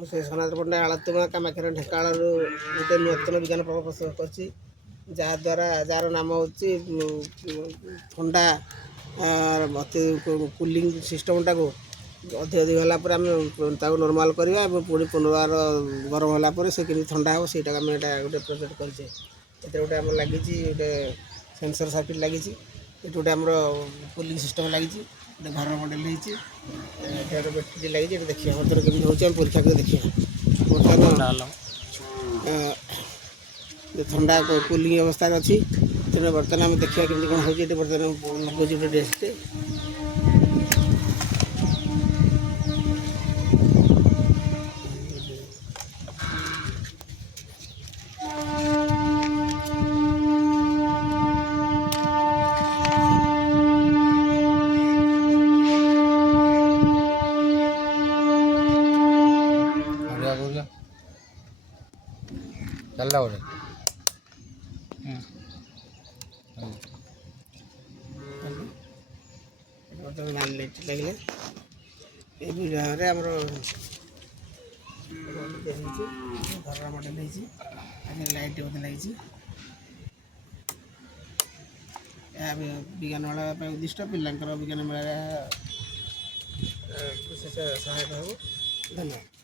ମୁଁ ସେ ସନାତନ ପଣ୍ଡା ଆଳତୁମା କାମାକ୍ଷାର ଢେଙ୍କାନାଳରୁ ଗୋଟେ ନୂତନ ବିଜ୍ଞାନ ପ୍ରକଳ୍ପ ପ୍ରସ୍ତୁତ କରିଛି, ଯାହାଦ୍ୱାରା ଯାହାର ନାମ ହେଉଛି ଥଣ୍ଡା ଅତି କୁଲିଂ ସିଷ୍ଟମ୍ଟାକୁ ଅଧିକ ହେଲା ପରେ ଆମେ ତାକୁ ନର୍ମାଲ୍ କରିବା ଏବଂ ପୁଣି ପୁନର୍ବାର ଗରମ ହେଲା ପରେ ସେ କେମିତି ଥଣ୍ଡା ହେବ ସେଇଟାକୁ ଆମେ ଏଇଟା ଗୋଟେ ପ୍ରୋଜେକ୍ଟ କରିଛେ। ଏଥିରେ ଗୋଟେ ଆମର ଲାଗିଛି ଗୋଟେ ସେନ୍ସର ସାର୍କିଟ୍ ଲାଗିଛି, ଏଠି ଗୋଟେ ଆମର କୁଲିଂ ସିଷ୍ଟମ୍ ଲାଗିଛି, ଗୋଟେ ଘରର ମଡ଼େଲ୍ ହେଇଛି, ଏଠି ଗୋଟେ ବ୍ୟାଟେରୀ ଲାଗିଛି। ଏଠି ଦେଖିବା ବର୍ତ୍ତମାନ କେମିତି ହେଉଛି ଆମେ ପରୀକ୍ଷା କରି ଦେଖିବା। ବର୍ତ୍ତମାନ ଥଣ୍ଡା କୁଲିଂ ଅବସ୍ଥାରେ ଅଛି, ତେଣୁ ବର୍ତ୍ତମାନ ଆମେ ଦେଖିବା କେମିତି କ'ଣ ହେଉଛି। ଏଠି ବର୍ତ୍ତମାନ ଲଗାଉଛି ଗୋଟେ ଡେସ୍କଟେ। चल रहा ବର୍ତ୍ତମାନ ଲାଇଟ୍ ଲାଗିଲେ ଏ ବିଭାଗରେ ଆମର ହେଇଛି, ଘରର ମଡ଼େଲ୍ ହେଇଛି, ଆଗରେ ଲାଇଟ୍ ମଧ୍ୟ ଲାଗିଛି। ଏହା ବିଜ୍ଞାନ ମେଳା ପାଇଁ ଉଦ୍ଦିଷ୍ଟ, ପିଲାଙ୍କର ବିଜ୍ଞାନ ମେଳା ବିଶେଷ ସହାୟକ ହେବ। ଧନ୍ୟବାଦ।